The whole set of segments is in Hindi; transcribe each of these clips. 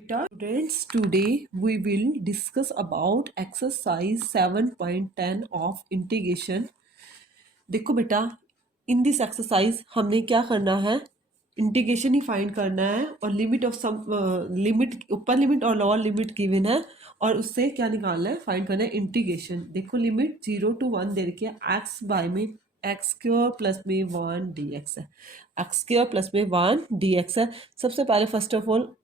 Students, today we will discuss about exercise 7.10 of integration. देखो बेटा, इन दिस एक्सरसाइज हमने क्या करना है, इंटीग्रेशन ही फाइंड करना है और लिमिट ऑफ सम लिमिट, ऊपर लिमिट और लोअर लिमिट गिवन है और उससे क्या निकालना है, फाइंड करना है इंटीग्रेशन। देखो लिमिट 0 to 1 दे रखी है, एक्स बाय में एक्स स्क्वायर प्लस में 1 dx है, एक्स स्क्वायर प्लस में 1 dx है। सबसे पहले फर्स्ट ऑफ ऑल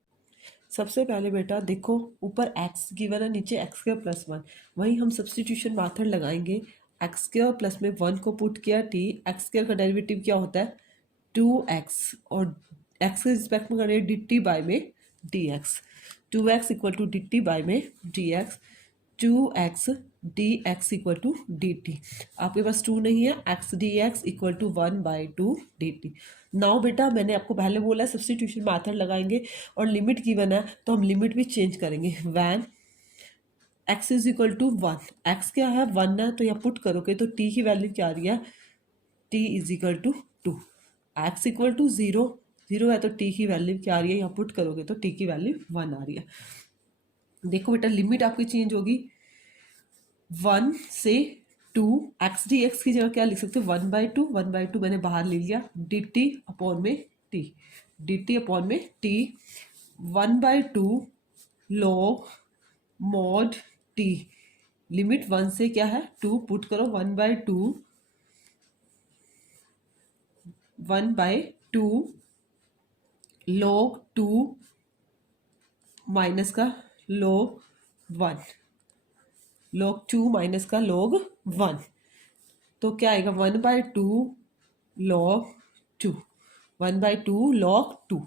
सबसे पहले बेटा देखो, ऊपर एक्स गिवन है, नीचे एक्स स्क्वायर प्लस 1, वहीं हम सब्सटीट्यूशन मेथड लगाएंगे। एक्स स्क्वायर प्लस में 1 को पुट किया, टी एक्स स्क्वायर का डेरिवेटिव क्या होता है 2x, और एक्स के रिस्पेक्ट में करें डी टी बाय में d x, 2x equal to d t by में d x, 2x d x equal to d t. आपके पास 2 नहीं है, x d x equal to 1/2 d t. Now बेटा मैंने आपको पहले बोला है सब्सटीट्यूशन मेथड लगाएंगे और लिमिट गिवन है तो हम लिमिट भी चेंज करेंगे। When x is equal to 1, x क्या है 1 है, तो यहाँ पुट करोगे तो t की वैल्यू क्या आ रही है, t is equal to 2। X equal to 0 है तो t की वैल्यू क्या आ रही है, यहाँ पुट करोगे तो t की वैल्यू 1 आ रही है। देखो बेटा लिमिट आपकी चेंज होगी 1 से 2, एक्स डी एक्स की जगह क्या लिख सकते हो 1/2 मैंने बाहर ले लिया, डी टी अपॉन में टी, डी टी अपॉन में T, 1/2 log mod T, limit 1 से क्या है 2 पुट करो, 1/2 log 2 माइनस का log 1, log 2 माइनस का log 1, तो क्या आएगा 1/2 log 2, 1/2 log 2।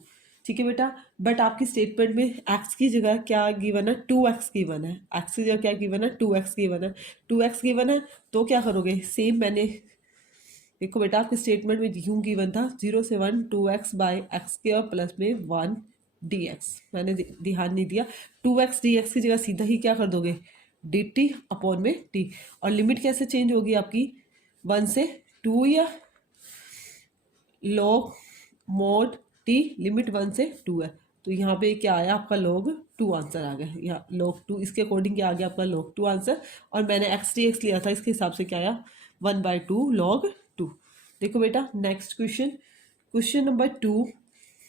ठीक है बेटा, बट आपकी स्टेटमेंट में x की जगह क्या गिवन है 2x गिवन है, x की जगह क्या गिवन है 2x गिवन है, 2x गिवन है तो क्या करोगे सेम, मैंने देखो बेटा आपके स्टेटमेंट में यूं गिवन था 0 से 1 2x bye x square plus में 1 dx, मैंने ध्यान नहीं दिया, 2x dx की जगह सीधा ही क्या कर दोगे dt अपॉन में t, और लिमिट कैसे चेंज होगी आपकी 1 से 2 या log mod t, लिमिट 1 से 2 है तो यहाँ पे क्या आया आपका log 2 आंसर आ गया, यहाँ log 2 इसके अकॉर्डिंग क्या आ गया आपका log 2 आंसर, और मैंने x dx लिया था इसके हिसाब से क्या आया 1/2 log 2। देखो बेटा नेक्स्ट क्वेश्चन, क्वेश्चन नंबर 2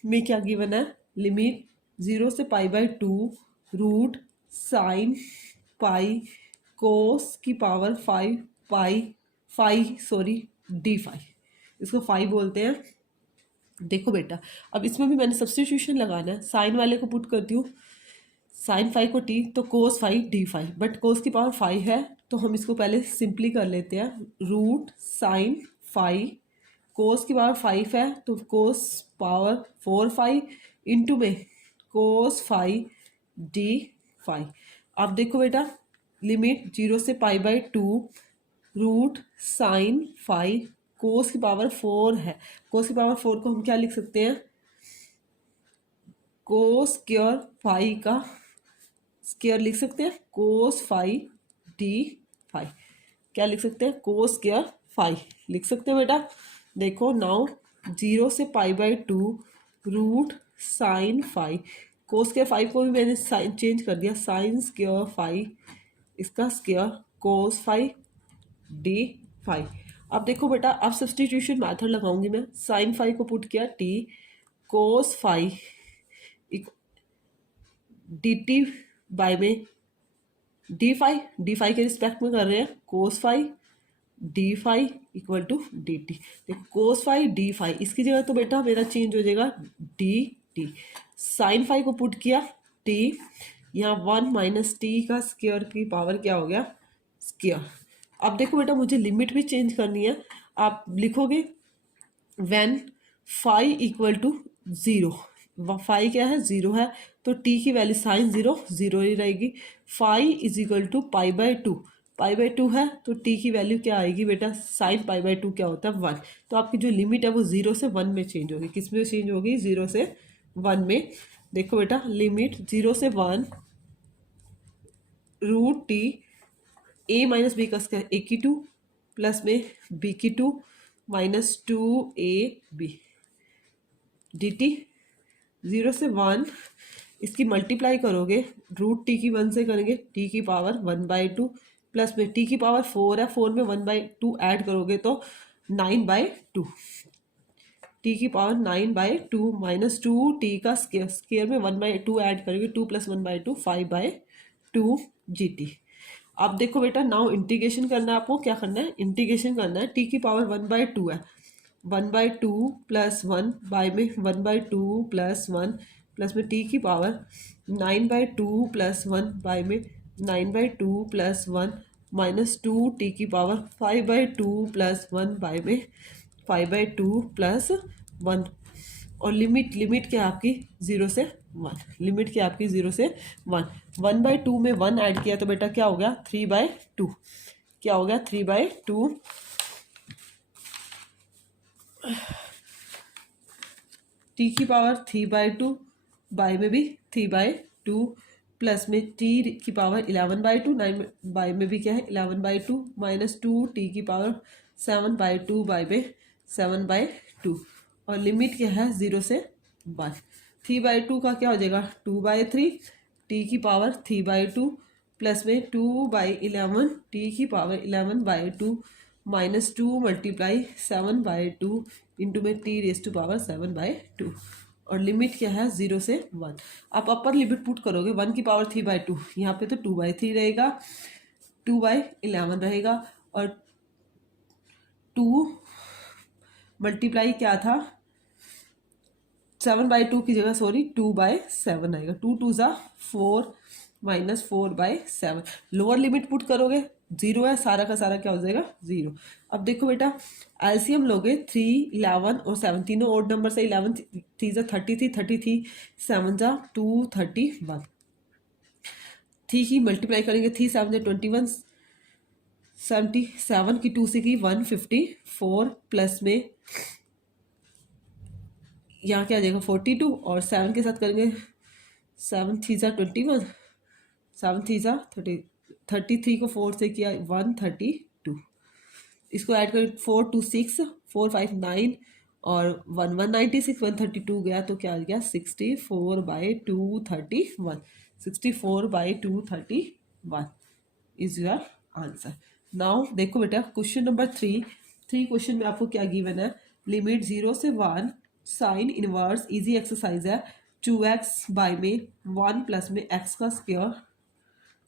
में क्या गिवन है, लिमिट 0 से π/2 रूट साइन पाई कोस की पावर 5 पाई सॉरी d5, इसको 5 बोलते हैं। देखो बेटा अब इसमें भी मैंने सब्सटीट्यूशन लगाना है, साइन वाले को पुट करती हूँ, साइन 5 को t तो कोस 5 d5, बट कोस की पावर 5 है तो हम इसको पहले सिंपली कर लेते हैं, रूट साइन 5 कोस की पावर 5 है तो कोस पावर 4 इंटू में कोस 5 d5। अब देखो बेटा लिमिट 0 से π/2 रूट साइन 5 कोस की पावर 4 है, कोस की पावर 4 को हम क्या लिख सकते हैं कोस स्क्वायर 5 का स्क्वायर लिख सकते हैं, कोस 5 d5, क्या लिख सकते हैं कोस स्क्वायर 5 लिख सकते हैं बेटा। देखो नाउ 0 से π/2 रूट साइन 5, कोस स्क्वायर 5 को भी मैंने साइन चेंज कर दिया, साइन स्क्वायर 5 इसका स्क्वायर कोस 5 d5। अब देखो बेटा अब सब्सटीट्यूशन मेथड लगाऊंगी मैं, साइन 5 को पुट किया t कोस 5 dt बाय में d5 के रिस्पेक्ट में कर रहे हैं cos 5 d5 equal to dt, cos 5 d5 इसकी जगह तो बेटा मेरा चेंज हो जाएगा dt, साइन 5 को पुट किया t, यहाँ 1 माइनस टी का स्क्वायर की पावर क्या हो गया स्क्वायर। अब देखो बेटा मुझे लिमिट भी चेंज करनी है, आप लिखोगे व्हेन 5 इक्वल टू 0, 5 क्या है 0 है तो t की वैल्यू साइन 0 ही रहेगी, 5 इज इक्वल टू π/2 है तो t की वैल्यू क्या आएगी बेटा साइन π/2 क्या होता है 1, तो आपकी जो लिमिट है वो 0 से 1 में चेंज होगी, किस में चेंज होगी 0 से 1 में। देखो बेटा लिमिट 0 से 1 root t a minus b का स्क्वायर a की 2 प्लस में b की 2 माइनस 2ab dt 0 से 1 इसकी मल्टीप्लाई करोगे रूट टी की 1 से करेंगे, टी की पावर 1/2 प्लस में टी की पावर 4 है, 4 में 1/2 ऐड करोगे तो 9/2, टी की पावर 9/2 माइनस 2 टी का स्केयर में 1/2 ऐड करेंगे, 2 + 1/2 5/2 GT। अब देखो बेटा नाउ इंटीग्रेशन करना है आपको, क्या करना है इंटीग्रेशन करना है, टी की पावर 1/2 है, 1/2 प्लस 1 बाय में 1/2 प्लस 1 प्लस में टी की पावर 9/2 प्लस 1 बाय में 9/2 प्लस 1 माइनस 2 टी की पावर 5/2 प्लस 1 बाय में 5/2 प्लस 1। और लिमिट लिमिट क्या है आपकी 0 से 1, लिमिट क्या आपकी 0 से 1, 1/2 में 1 ऐड किया तो बेटा क्या हो गया 3/2, क्या हो गया 3/2, टी की पावर 3/2 बाय में भी 3/2 प्लस में टी की पावर 11/2, 9 बाय में भी क्या है 11/2 माइनस 2 टी की पावर 7/2 बाय में 7/2। और लिमिट क्या है 0 से 1, 3/2 का क्या हो जाएगा 2/3, टी की पावर 3/2 प्लस में 2/11 टी की पावर 11/2 माइनस 2 मल्टीप्लाई 7/2 इंटू में टी रेज टू पावर 7/2। और लिमिट क्या है 0 से 1। आप अपर लिमिट पुट करोगे 1 की पावर 3/2, यहाँ पे तो 2/3 रहेगा, 2/11 रहेगा, और 2 मल्टीप्लाई क्या था 7/2 की जगह सॉरी 2/7 आएगा, 2 × 2 = 4 माइनस 4/7। लोअर लिमिट पुट करोगे 0 है, सारा का सारा क्या हो जाएगा 0। अब देखो बेटा एलसीएम लोगे 3, 11 और 7, तीनों ओड नंबर से 11 3 × 33, 33 7 × 231, 3 की मल्टीप्लाई करेंगे 3 7 × 21, 77 की 2 से की 154 प्लस में यहाँ क्या आ जाएगा 42, और 7 के साथ करेंगे 7 3 × 21, 7 3 × 30, 33 को 4 से किया 132, इसको ऐड कर 4 2 6 4 5 9 और 1 196, 132 गया तो क्या आ गया 64/231, 64/231 इज योर आंसर। नाउ देखो बेटा क्वेश्चन नंबर 3 क्वेश्चन में आपको क्या गिवन है, लिमिट 0 से 1 साइन इनवर्स इजी एक्सरसाइज है 2x बाय में 1 प्लस में x का स्क्वायर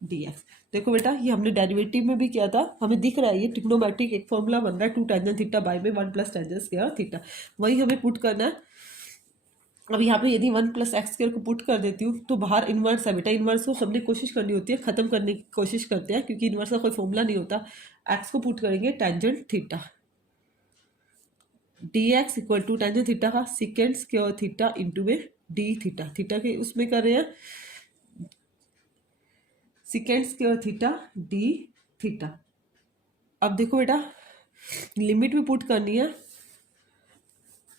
dx। देखो बेटा ये हमने डेरिवेटिव में भी किया था, हमें दिख रहा है ये ट्रिग्नोमेट्रिक एक फॉर्मूला बन रहा है 2 tan थीटा बाय में 1 + tan स्क्वायर थीटा, वही हमें पुट करना है। अब यहाँ पे यदि 1 + x स्क्वायर को पुट कर देती हूँ तो बाहर इन्वर्स है बेटा, इन्वर्स को सबने कोशिश करनी होती है, खत्म करने की कोशिश करते हैं क्योंकि इन्वर्स का कोई फॉर्मूला नहीं होता। x को पुट करेंगे tangent theta, dx equal to tangent theta का सेकेंड स्क्वायर थीटा इंटू में डी थीटा, थीटा के उसमें कर रहे हैं second square theta d theta. अब देखो बेटा लिमिट भी पुट करनी है,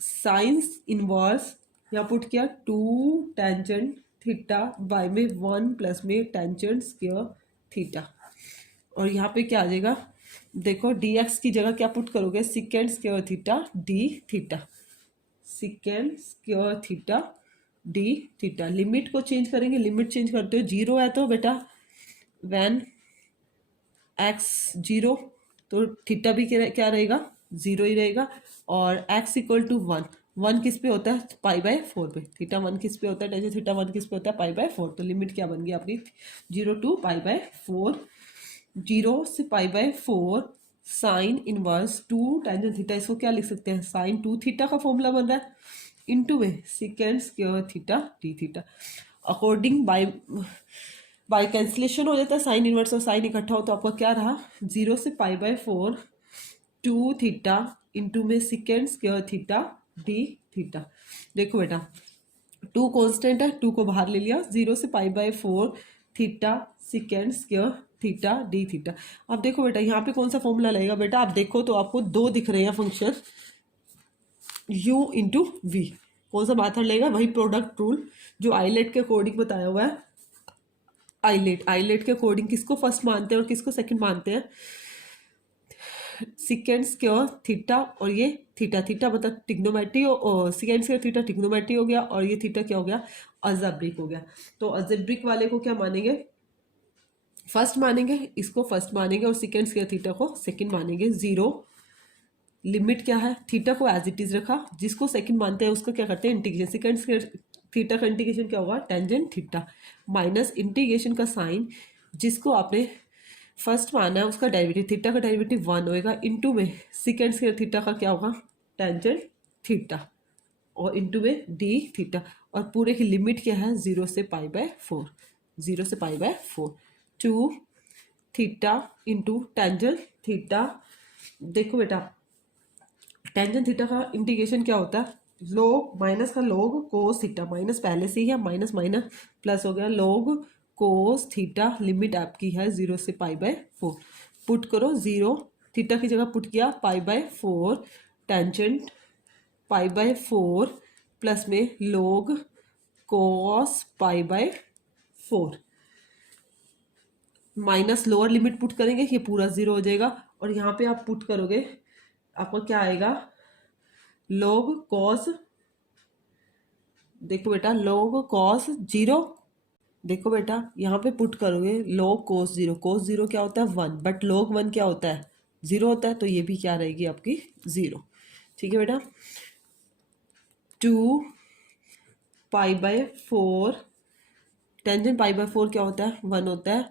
साइंस इनवर्स यहाँ पुट किया 2 टेंजेंट थीटा बाय में 1 प्लस में टेंजेंट स्क्वायर थीटा, और यहाँ पे क्या आ जाएगा देखो dx की जगह क्या पुट करोगे second square theta d theta, second square theta d theta. Limit को चेंज करेंगे, लिमिट चेंज करते हो 0 है तो बेटा वैन x 0 तो थीटा भी क्या रहेगा 0 ही रहेगा, और x इक्वल टू 1, 1 किस पे होता है π/4 पे, थीटा 1 किस पे होता है टेंजेंट थीटा 1 किस पे होता है π/4, तो लिमिट क्या बन गई आपकी 0 टू π/4, 0 से π/4 साइन इनवर्स 2 टेंजेंट थीटा, इसको क्या लिख सकते हैं साइन 2 थीटा का फॉर्मूला बन रहा है इनटू में second square theta d theta. According by cancellation हो जाता है, साइन इनवर्स और साइन इकट्ठा हो तो आपका क्या रहा 0 से π/4 2 थीटा इंटू में second square theta d theta. देखो बेटा 2 कांस्टेंट है, 2 को बाहर ले लिया, 0 से π/4 theta second square theta d theta. अब देखो बेटा यहाँ पे कौन सा फॉर्मूला लगेगा बेटा, आप देखो तो आपको 2 दिख रहे हैं फंक्शन u इंटू वी, कौन सा मेथड लेगा वही प्रोडक्ट रूल जो आइलेट के अकॉर्डिंग बताया हुआ है। आइलेट के अकॉर्डिंग किसको फर्स्ट मानते हैं और किसको सेकंड मानते हैं, सिकेंड स्क्वायर थीटा और ये थीटा, थीटा मतलब ट्रिग्नोमेट्री और सिकेंड स्क्वायर थीटा ट्रिग्नोमेट्री हो गया, और ये थीटा क्या हो गया, अलजेब्रिक हो गया। तो अलजेब्रिक वाले को क्या मानेंगे, फर्स्ट मानेंगे, इसको फर्स्ट मानेंगे, और सेकेंड स्क्वायर थीटा को सेकंड मानेंगे। जीरो लिमिट क्या है, थीटा को एज इट इज रखा, जिसको सेकंड मानते हैं उसका क्या करते हैं, इंटीग्रेशन। सेकंड स्क्वायर थीटा का इंटीग्रेशन क्या होगा, टेंजेंट थीटा, माइनस इंटीग्रेशन का साइन, जिसको आपने फर्स्ट माना है उसका डेरिवेटिव, थीटा का डेरिवेटिव 1 होएगा, इनटू में सेकंड स्क्वायर थीटा का क्या होगा, टेंजेंट थीटा, और इनटू में डी थीटा, और पूरे की लिमिट क्या है, 0 से π/4, 0 से π/4, 2 थीटा इंटू टेंजेंट थीटा। देखो बेटा, टेंजेंट थीटा का इंटीग्रेशन क्या होता है, लोग माइनस का लोग कोस थीटा, माइनस पहले से ही है, माइनस माइनस प्लस हो गया, लोग कोस थीटा, लिमिट आपकी है 0 से π/4, पुट करो 0, थीटा की जगह पुट किया π/4, टेंजेंट π/4 प्लस में लोग कोस π/4, माइनस लोअर लिमिट पुट करेंगे, ये पूरा 0 हो जाएगा, और यहाँ पे आप पुट करोगे, आपको क्या आएगा, log cos, देखो बेटा log cos 0, देखो बेटा यहाँ पे पुट करोगे log cos 0, cos 0 क्या होता है 1, बट log 1 क्या होता है 0 होता है, तो ये भी क्या रहेगी आपकी 0। ठीक है बेटा, 2 π/4, टेंजेंट π/4 क्या होता है 1 होता है,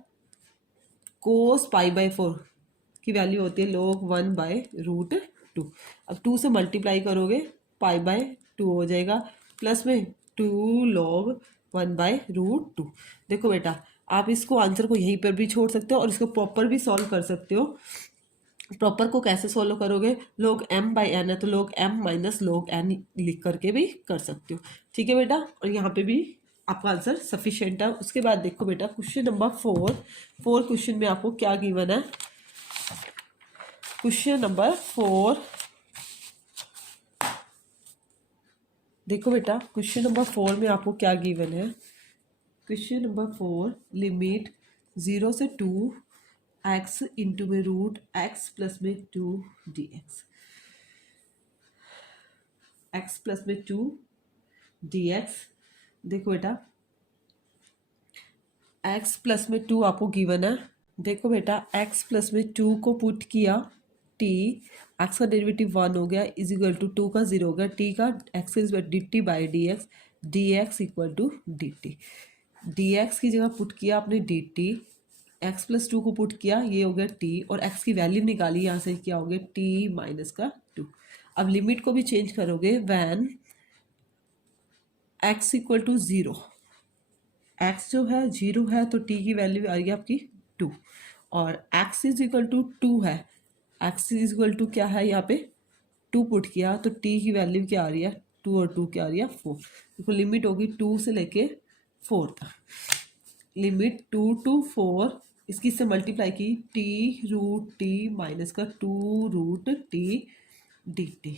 कोस π/4 की वैल्यू होती है log 1/√2। अब 2 से मल्टीप्लाई करोगे π/2 हो जाएगा, प्लस में 2 log 1/√2। देखो बेटा, आप इसको आंसर को यहीं पर भी छोड़ सकते हो और इसको प्रॉपर भी सॉल्व कर सकते हो। प्रॉपर को कैसे सॉल्व करोगे, log m/n है तो log m minus log n लिख करके भी कर सकते हो। ठीक है बेटा, और यहाँ पे भी आपका आंसर सफिशिएंट है। उसके बाद देखो बेटा, क्वेश्चन नंबर 4 क्वेश्चन में आपको क्या गिवन है, क्वेश्चन नंबर 4, देखो बेटा क्वेश्चन नंबर 4 में आपको क्या गिवन है, क्वेश्चन नंबर 4, लिमिट 0 से 2 x इंटू में रूट x प्लस में 2 dx, x प्लस में 2 dx। देखो बेटा x प्लस में 2 आपको गिवन है, देखो बेटा x प्लस में 2 को पुट किया, t x का डेरिवेटिव 1 हो गया, इज इक्वल टू 2 का 0 हो गया, t का x इज dt by dx, dx equal to dt, dx की जगह पुट किया आपने dt, x प्लस 2 को पुट किया, ये हो गया t, और x की वैल्यू निकाली, यहाँ से क्या हो गया t माइनस का 2। अब लिमिट को भी चेंज करोगे, when x equal to 0, x जो है 0 है तो t की वैल्यू आ रही है आपकी 2, और x इज इक्वल टू 2 है, x इज इक्वल टू क्या है, यहाँ पे 2 पुट किया तो t की वैल्यू क्या आ रही है, 2 और 2 क्या आ रही है 4। देखो लिमिट होगी 2 से लेके 4 तक, लिमिट 2 टू 4, इसकी से मल्टीप्लाई की, t√t माइनस का 2√t dt,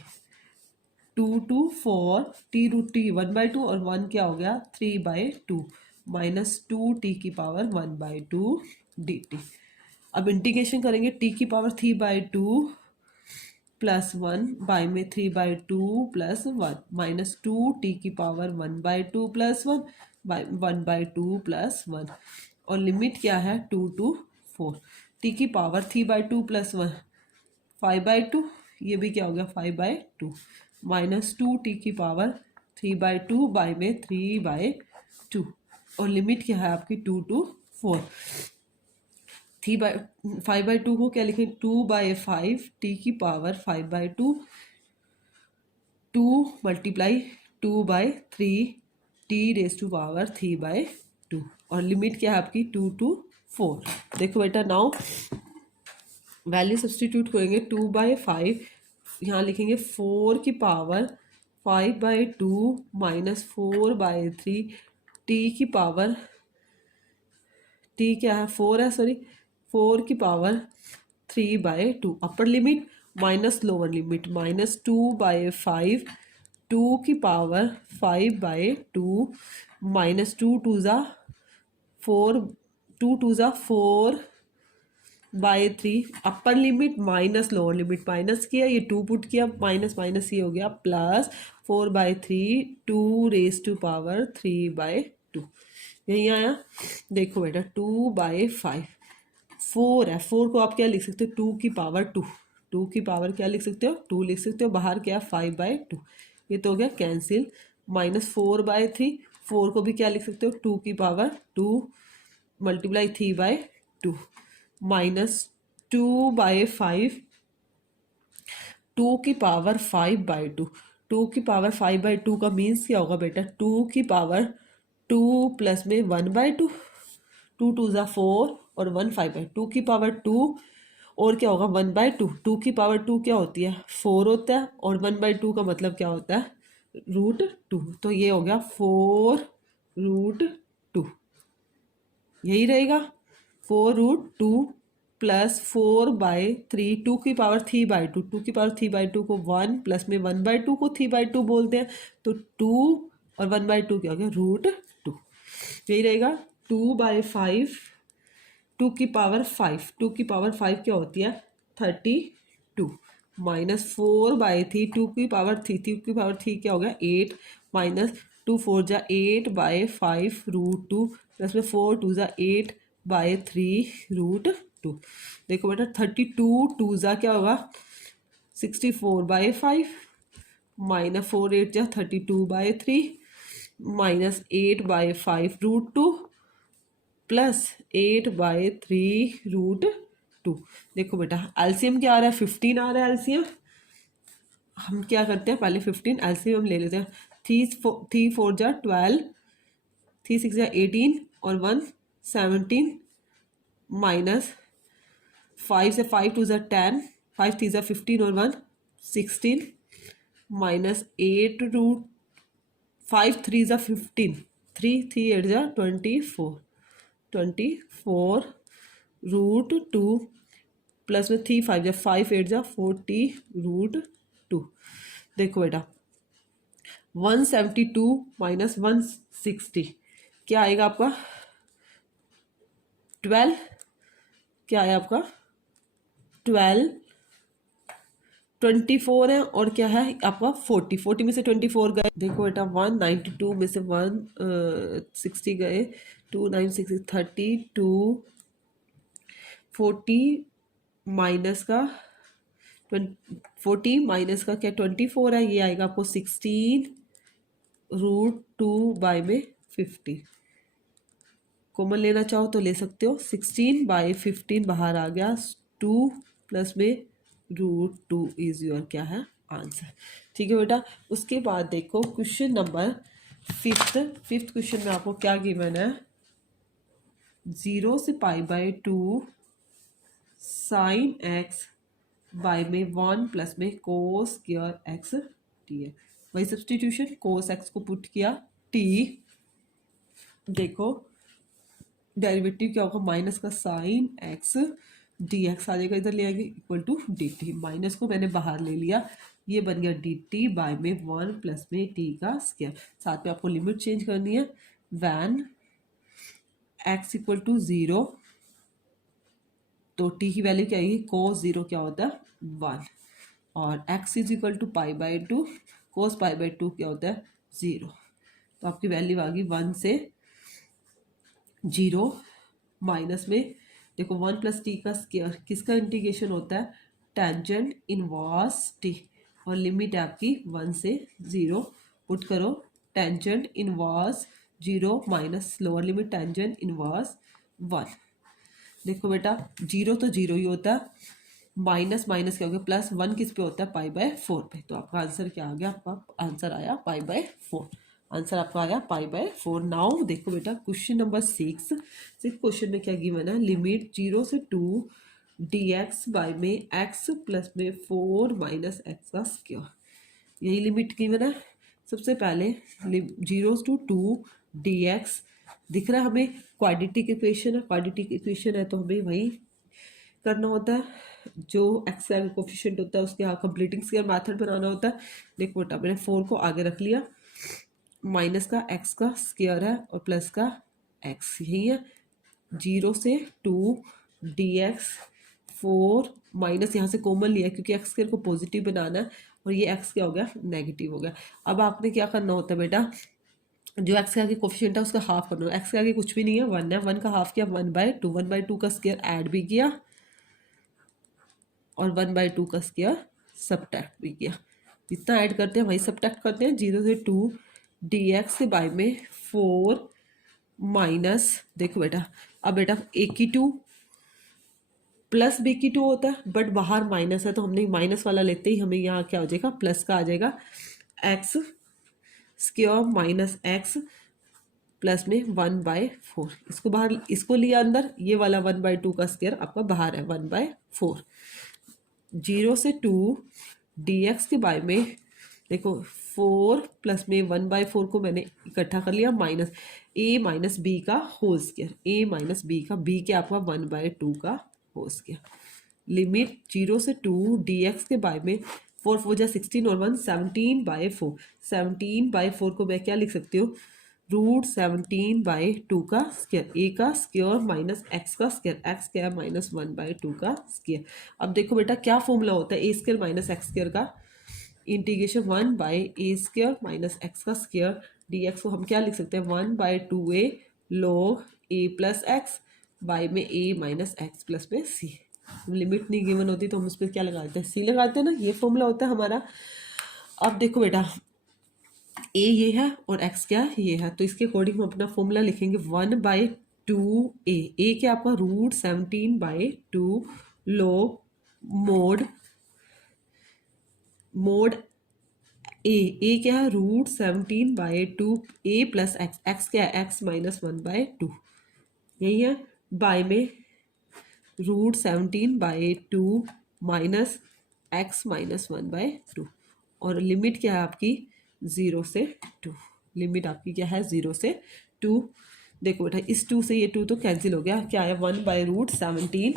2 टू 4, t√t 1/2 और 1 क्या हो गया 3/2, माइनस 2t की पावर 1/2 dt। अब इंटीग्रेशन करेंगे, t की पावर 3/2 प्लस 1 बाय में 3/2 प्लस 1, माइनस 2t की पावर 1/2 प्लस 1 बाय 1/2 प्लस 1, और लिमिट क्या है 2 टू 4, t की पावर 3/2 प्लस 1 5/2, ये भी क्या हो गया 5/2, माइनस 2t की पावर 3/2 बाय में 3/2, और लिमिट क्या है आपकी 2 टू 4। 5/2 को क्या लिखें 2/5, t की power 5/2, 2 multiply 2/3, t raise to power 3/2, और लिमिट क्या है आपकी 2 टू 4। देखो बेटा, नाउ वैल्यू सब्सटीट्यूट करेंगे, 2/5 यहाँ लिखेंगे 4 की पावर 5/2 माइनस 4/3, t की पावर, t क्या है 4 है, सॉरी 4 की पावर 3/2, अपर limit minus lower limit, minus 2/5, 2 की पावर 5/2 माइनस 2 टू ज़ा 4, 2 टू ज़ा 4, by 3, upper limit minus lower limit, minus किया, ये 2 पुट किया, माइनस माइनस ये हो गया प्लस 4/3 2^3 यही आया। देखो बेटा 2/5 4 है, 4 को आप क्या लिख सकते हो 2^2, 2 की पावर क्या लिख सकते हो 2 लिख सकते हो, बाहर क्या 5/2, ये तो हो गया कैंसिल। -4/3, 4 को भी क्या लिख सकते हो 2^2 मल्टीप्लाई 3/2 -2/5 2^5/2, 2^5/2 का मीन्स क्या होगा बेटा 2^2 प्लस में 1/2, 2 2 ज़ा 4 और 1 5/2, 2^2 और क्या होगा 1/2, 2^2 क्या होती है 4 होता है, और 1/2 का मतलब क्या होता है √2, तो ये हो गया 4√2, यही रहेगा 4√2 प्लस 4/3, 2^3/2, 2^3/2 को 1 प्लस में 1/2 को 3/2 बोलते हैं, तो 2 और 1/2 क्या हो गया √2, यही रहेगा 2/5, 2^5, 2^5 क्या होती है 32 -4/3, 2^3 क्या हो गया 8 -2 4 ज़ा 8/5 √2 प्लस में 4 2 ज़ा 8/3 √2। देखो बेटा 32 2 ज़ा क्या होगा 64/5 -4 8 ज़ा 32/3 -8/5 √2 प्लस 8/3 √2। देखो बेटा एलसीएम क्या आ रहा है 15 आ रहा है एलसीएम। हम क्या करते हैं पहले 15 एलसीएम हम ले लेते हैं। 3 4 ज़ा 12, 3 6 ज़ा 18 और 1 17 माइनस 5 से 5 2 ज़ा 10, 5 3 ज़ा 15 और 1 16 माइनस 8 रूट 5 3 ज़ा 15, 3 3 8 ज़ा 24 √2 प्लस में 3 5 ज़ा 5 8 ज़ा 40 √2। देखो बेटा 172 माइनस 160 क्या आएगा आपका 12, क्या आया आपका 12, 24 है और क्या है आपका 40 में से 24 गए। देखो बेटा 192 में से 160 गए, 2 9 6 32 40 माइनस का 40 माइनस का क्या 24 है, ये आएगा आपको 16√2/50। कॉमन लेना चाहो तो ले सकते हो, 16/15 बाहर आ गया, 2 प्लस में √2 इज योर क्या है आंसर। ठीक है बेटा। उसके बाद देखो क्वेश्चन नंबर फिफ्थ क्वेश्चन में आपको क्या गिवन है 0 से π/2 sin x बाय में 1 प्लस में cos स्क्वायर x t है। वही सब्सटीट्यूशन cos x को पुट किया t, देखो डेरिवेटिव क्या होगा माइनस का साइन एक्स डी एक्स आ जाएगा, इधर ले आएंगे equal to d t, minus को मैंने बाहर ले लिया, ये बन गया डी टी बाय में 1 प्लस में टी का स्क्वायर। साथ में आपको लिमिट चेंज करनी है, वैन एक्स इक्वल टू 0 तो टी की वैल्यू क्या आएगी कोस 0 क्या होता है 1, और एक्स इज इक्वल टू π/2 कोस π/2 क्या होता है 0, तो आपकी वैल्यू आ गई 1 से 0 माइनस में देखो 1 प्लस टी का स्क्वायर किसका इंटीग्रेशन होता है टेंजेंट इनवर्स टी, और लिमिट है आपकी 1 से 0, पुट करो tangent inverse 0 minus lower limit tangent inverse 1। देखो बेटा 0 तो 0 ही होता है, माइनस माइनस क्या हो गया प्लस 1 किस पे होता है π/4 पे, तो आपका आंसर क्या आ गया, आपका आंसर आया π/4, आंसर आपका आया π/4। नाउ देखो बेटा क्वेश्चन नंबर 6 क्वेश्चन में क्या गिवन है लिमिट 0 से 2 dx बाय में x प्लस में 4 माइनस एक्स का स्क्वायर, यही लिमिट गिवन है। सबसे पहले 0 to 2 dx दिख रहा है हमें क्वाड्रेटिक इक्वेशन है, क्वाड्रेटिक इक्वेशन है तो हमें वही करना होता है, जो एक्स का कोफिशिएंट होता है उसके यहाँ कंप्लीटिंग स्क्वायर मेथड बनाना होता है। देखो बेटा मैंने 4 को आगे रख लिया, माइनस का एक्स का स्क्वायर है और प्लस का एक्स, यही है 0 से 2 dx 4 माइनस यहाँ से कॉमन लिया क्योंकि एक्स स्क्वायर को पॉजिटिव बनाना है और ये एक्स क्या हो गया, नेगेटिव हो गया। अब आपने क्या करना होता है बेटा, जो एक्स के आगे कोफिशिएंट है उसका हाफ करना है। एक्स के आगे कुछ भी नहीं है, 1 है, 1 का हाफ किया 1/2, 1/2 का स्क्वायर ऐड भी किया और 1/2 का स्क्वायर सबट्रैक्ट भी किया। जितना ऐड करते हैं वही सबट्रैक्ट करते हैं। 0 से 2 dx के बाय में 4 माइनस, देखो बेटा अब बेटा a की 2 प्लस b की 2 होता है, बट बाहर माइनस है तो हमने माइनस वाला लेते ही हमें यहाँ क्या हो जाएगा, प्लस का आ जाएगा। X square minus x plus में 1/4, इसको बाहर, इसको लिया अंदर, ये वाला 1/2 का स्क्वायर आपका बाहर है 1/4। 0 से 2 dx के बारे में देखो 4 प्लस में 1/4 को मैंने इकट्ठा कर लिया माइनस a माइनस बी का whole square, a minus b का, b के आपका 1/2 का होल स्क्वायर। लिमिट 0 से 2 dx के बारे में 4 4 जा 16 और 1 17/4, 17/4 को मैं क्या लिख सकती हूँ, √17/2 का स्क्वायर, ए का स्क्वायर माइनस एक्स का स्क्वायर, एक्स स्क्वायर माइनस 1/2 का स्क्वायर। अब देखो बेटा क्या फॉर्मूला होता है ए स्क्वायर माइनस एक्स स्क्वायर का, इंटीग्रेशन 1/a² माइनस एक्स का स्क्वायर dx को हम क्या लिख सकते हैं, 1/2a log a plus x by में a माइनस एक्स प्लस में c। लिमिट नहीं गिवन होती तो हम उस पर क्या लगाते हैं, c लगाते हैं ना, ये फॉर्मूला होता है हमारा। अब देखो बेटा a ये है और x क्या है, ये है, तो इसके अकॉर्डिंग हम अपना फॉर्मूला लिखेंगे 1/2a, a क्या आपका √17/2 log मोड ए क्या है, √17/2 a प्लस एक्स, एक्स क्या है, एक्स माइनस 1/2, यही है, बाय में √17/2 माइनस एक्स माइनस 1/2, और लिमिट क्या है आपकी 0 से 2, लिमिट आपकी क्या है 0 से 2। देखो बेटा इस 2 से ये 2 तो कैंसिल हो गया, क्या है 1/√17,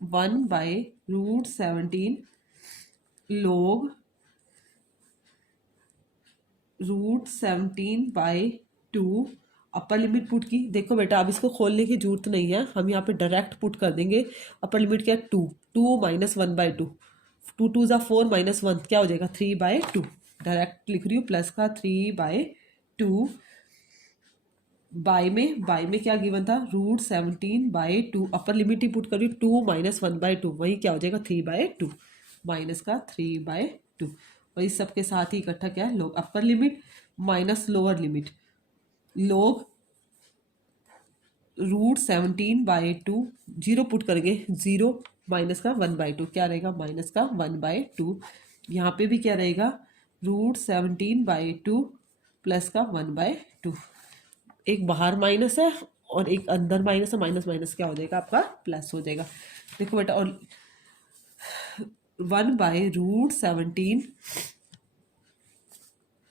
1/√17 log √17/2 अपर लिमिट पुट की। देखो बेटा अब इसको खोलने की जरूरत नहीं है, हम यहाँ पे डायरेक्ट पुट कर देंगे। अपर लिमिट क्या है 2, 2 माइनस 1/2, 2 2 जा 4 माइनस 1 क्या हो जाएगा 3/2, डायरेक्ट लिख रही हूँ, प्लस का 3/2 बाय में क्या गिवन था √17/2, अपर लिमिट ही पुट कर रही हूँ, 2 माइनस 1/2 वही क्या हो जाएगा 3/2, माइनस का 3/2, और इस सब के साथ ही इकट्ठा क्या है, लोग अपर लिमिट माइनस लोअर लिमिट, लोग √17/2, 0 पुट करेंगे, 0 माइनस का 1/2 क्या रहेगा, माइनस का 1/2, यहाँ पे भी क्या रहेगा √17/2 प्लस का 1/2, एक बाहर माइनस है और एक अंदर माइनस है, माइनस माइनस क्या हो जाएगा आपका प्लस हो जाएगा। देखो बेटा और 1/√17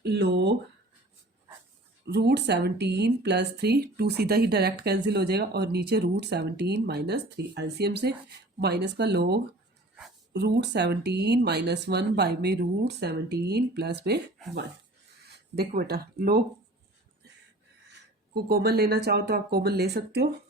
log √17 प्लस 3, 2 सीधा ही डायरेक्ट कैंसिल हो जाएगा, और नीचे √17 माइनस 3 एलसीएम से, माइनस का log √17 माइनस 1 बाय में √17 प्लस में 1। देखो बेटा लोग को कॉमन लेना चाहो तो आप कॉमन ले सकते हो,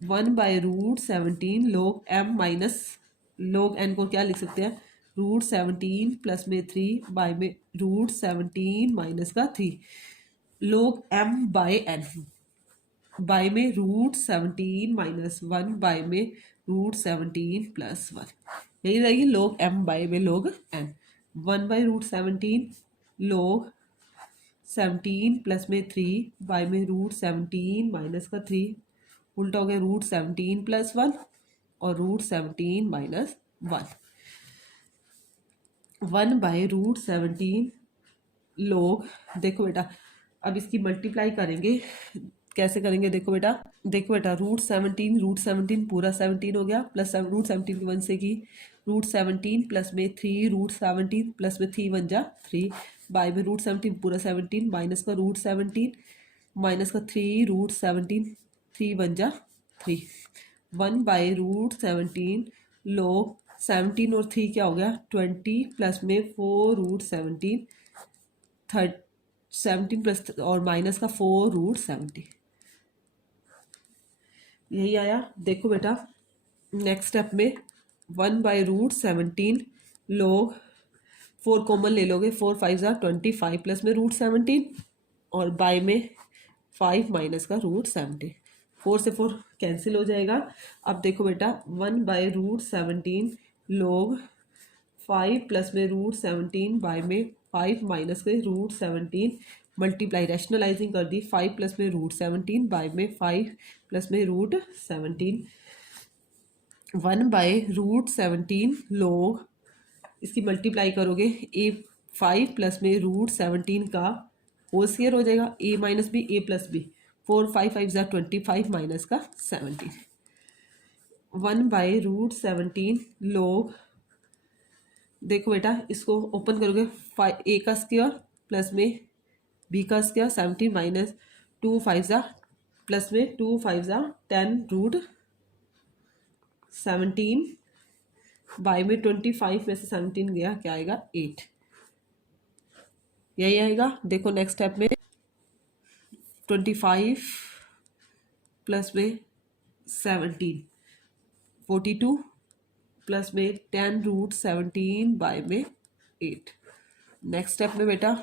1/√17 log m minus log n को क्या लिख सकते हैं, √17 प्लस में 3 बाय में √17 माइनस का 3 log m by n, by में √17 माइनस 1 बाय में √17 प्लस 1, यही रहेगी log m बाय में log n। 1/√17 log 17 प्लस में 3 बाय में √17 माइनस का 3, उल्टा हो गया √17 प्लस 1 और √17 माइनस 1। 1/√17 log, देखो बेटा अब इसकी मल्टीप्लाई करेंगे, कैसे करेंगे, देखो बेटा √17 पूरा 17 हो गया, प्लस √17 की 1 से की √17 प्लस में 3 √17 प्लस में 3 1 जा 3 बाय में √17 पूरा 17 माइनस का √17 माइनस का 3 √17 3 1 जा 3, 1/√17 log 17 और 3 क्या हो गया 20 प्लस में 4 √17 17 प्लस और माइनस का 4 √17, यही आया। देखो बेटा नेक्स्ट स्टेप में 1/√17 लोग 4 कॉमन ले लोगे, 4 5 = 25 प्लस में √17 और बाय में 5 माइनस का √17, 4 से 4 कैंसिल हो जाएगा। अब देखो बेटा 1/√17 लोग 5 प्लस में √17 बाय में 5 माइनस के √17 मल्टीप्लाई रैशनलाइजिंग कर दी, 5 प्लस में √17 बाय में 5 प्लस में √17 1/√17 लोग इसकी मल्टीप्लाई करोगे ए 5 प्लस में √17 का होल स्क्वायर हो जाएगा, ए माइनस बी ए प्लस बी, 4 5 5 = 25 माइनस का 17 1/√17 लोग देखो बेटा इसको ओपन करोगे, ए का स्क्वायर प्लस में बी का स्क्वायर 17 माइनस 2 5 प्लस में 2 5 10√17 बाय में 25 में से 17 गया, क्या आएगा 8, यही आएगा। देखो नेक्स्ट स्टेप में 25 प्लस में 17 42 प्लस में 10√17 बाय में 8। नेक्स्ट स्टेप में बेटा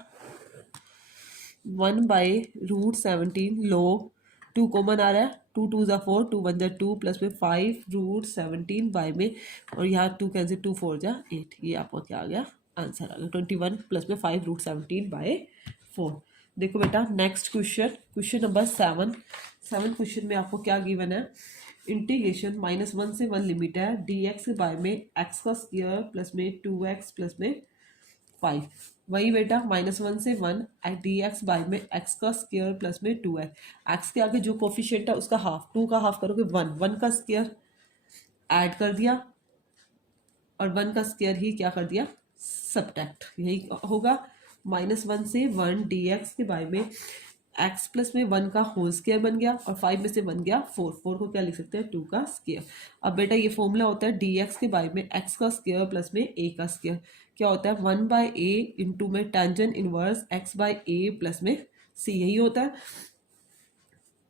1/√17 लोग 2 कॉमन आ रहा है, 2 2 = 4, 2 1 = 2 प्लस में 5√17 बाय में, और यहाँ 2 कैंसिल 2 4 = 8, ये आपका क्या आ गया आंसर आ गया 21 प्लस में 5√17 बाय 4। देखो बेटा नेक्स्ट क्वेश्चन नंबर 7 क्वेश्चन में आपको क्या गिवन है, इंटीग्रेशन -1 से 1 लिमिट है dx बाय में x का स्क्वायर प्लस में 2x प्लस में 5, वही बेटा -1 से 1 dx बाय में x का स्क्वायर प्लस में 2x, x के आगे जो कोफिशिएंट है उसका हाफ, 2 का हाफ करोगे 1, 1 का स्क्वायर ऐड कर दिया और 1 का स्क्वायर ही क्या कर दिया सब्ट्रैक्ट, यही होगा। -1 से 1 dx के बाय में x प्लस में 1 का होल स्क्वायर बन गया और 5 में से 1 गया 4, 4 को क्या लिख सकते हैं 2 का स्क्वायर। अब बेटा ये फॉर्मूला होता है dx के बाय में x का स्क्वायर प्लस में a का स्क्वायर, क्या होता है 1/a इंटू में टेंजेंट इनवर्स x/a प्लस में c, यही होता है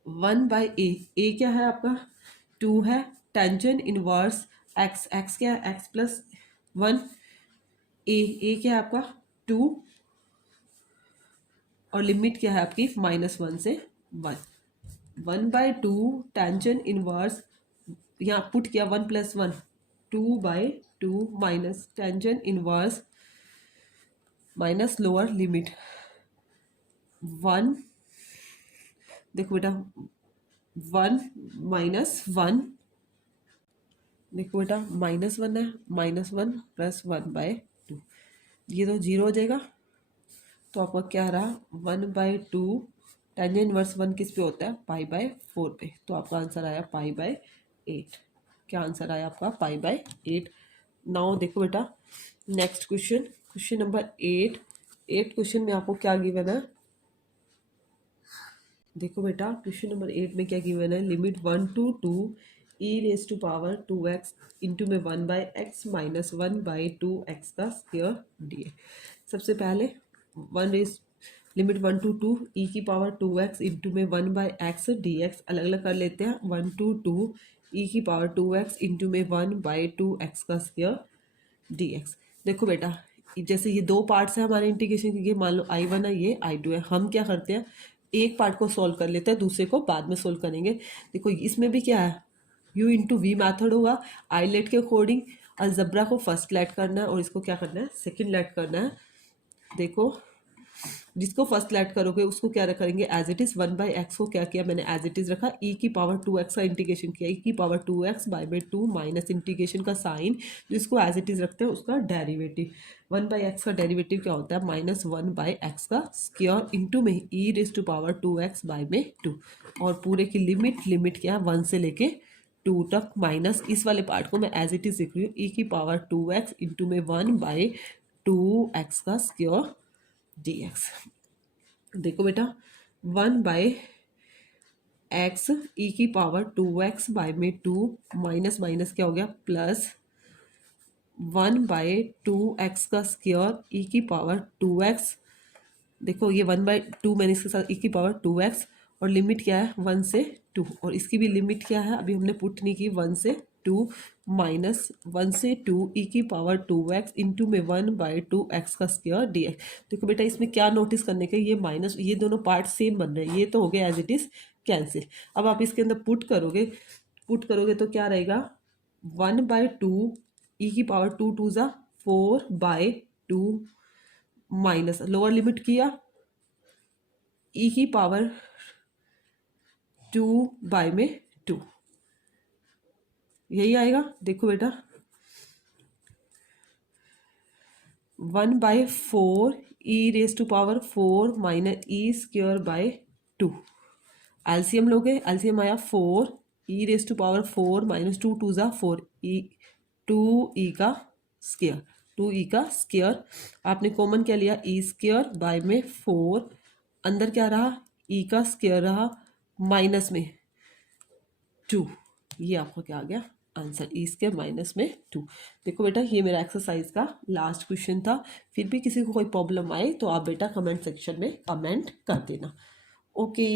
1/a। a क्या है आपका 2 है, टेंजेंट इनवर्स x क्या है x प्लस 1, a क्या है आपका 2 और लिमिट क्या है आपकी -1 से 1, 1/2 टेंजेंट इनवर्स, यहाँ पुट किया 1 + 1 2/2 minus tangent inverse minus lower limit 1, देखो बेटा 1 -1, देखो बेटा -1 है, -1 + 1/2, ये तो 0 हो जाएगा, तो आपका क्या रहा 1/2 टेंजेंट इनवर्स 1 किस पे होता है π/4 पे, तो आपका आंसर आया π/8। क्या आंसर आया आपका π/8। नाउ देखो बेटा नेक्स्ट क्वेश्चन नंबर 8 क्वेश्चन में आपको क्या गिवन है, देखो बेटा क्वेश्चन नंबर 8 में क्या गिवन है, लिमिट 1 to 2 e⁻²x इंटू में 1/x माइनस 1/2x का स्क्वायर dx। सबसे पहले लिमिट 1 to 2 e⁻²x इंटू में 1/x dx अलग अलग कर लेते हैं, 1 to 2 e⁻²x इंटू में 1/2x का स्क्वायर dx। देखो बेटा जैसे ये दो पार्ट्स हैं हमारे इंटीग्रेशन के, ये मान लो I1 है, ये I2 है, हम क्या करते हैं एक पार्ट को सॉल्व कर लेते हैं, दूसरे को बाद में सॉल्व करेंगे। देखो इसमें भी क्या है u इंटू वी मैथड होगा, आईलेट के अकॉर्डिंग अलजब्रा को फर्स्ट लेट करना है और इसको क्या करना है सेकंड लेट करना है। देखो जिसको फर्स्ट लेट करोगे उसको क्या करेंगे एज इट इज 1/x को क्या किया मैंने एज इट इज रखा, e⁻²x का इंटीग्रेशन किया, e⁻²x बाय में 2 माइनस इंटीग्रेशन का साइन जिसको एज इट इज रखते हैं उसका डेरिवेटिव 1/x का डेरिवेटिव क्या होता है -1/x का स्क्वायर इंटू में e⁻²x बाय में 2 और पूरे की लिमिट क्या है 1 से लेके 2 तक, माइनस इस वाले पार्ट को मैं एज इट इज लिख रही हूँ e⁻²x इंटू में 1/2x का स्क्वायर dx। देखो बेटा 1/x e⁻²x बाय में 2 माइनस माइनस क्या हो गया प्लस 1/2x का स्क्वायर e⁻²x, देखो ये 1/2 मैंने इसके साथ e⁻²x और लिमिट क्या है 1 से 2, और इसकी भी लिमिट क्या है, अभी हमने पुट नहीं की, 1 से 2 माइनस 1 से 2 ई की पावर 2x इंटू में 1/2x का स्क्वायर डी एक्स। देखो बेटा इसमें क्या नोटिस करने का, ये माइनस, ये दोनों पार्ट सेम बन रहे हैं, ये तो हो गया एज इट इज कैंसिल। अब आप इसके अंदर पुट करोगे तो क्या रहेगा, 1/2 ई की पावर 2 ज़ा 4/2 माइनस लोअर लिमिट किया ई की पावर 2/2, यही आएगा। देखो बेटा 1/4 e⁴ माइनस e²/2, एलसीएम लोगे, एलसीएम आया 4 e⁴ माइनस 2 ज़ा 4 ई 2e का स्क्वायर, 2e का स्क्वायर आपने कॉमन क्या लिया, e² बाय में 4, अंदर क्या रहा e का स्क्वायर रहा माइनस में 2, ये आपको क्या आ गया आंसर, e² माइनस में 2। देखो बेटा ये मेरा एक्सरसाइज का लास्ट क्वेश्चन था। फिर भी किसी को कोई प्रॉब्लम आए तो आप बेटा कमेंट सेक्शन में कमेंट कर देना। ओके।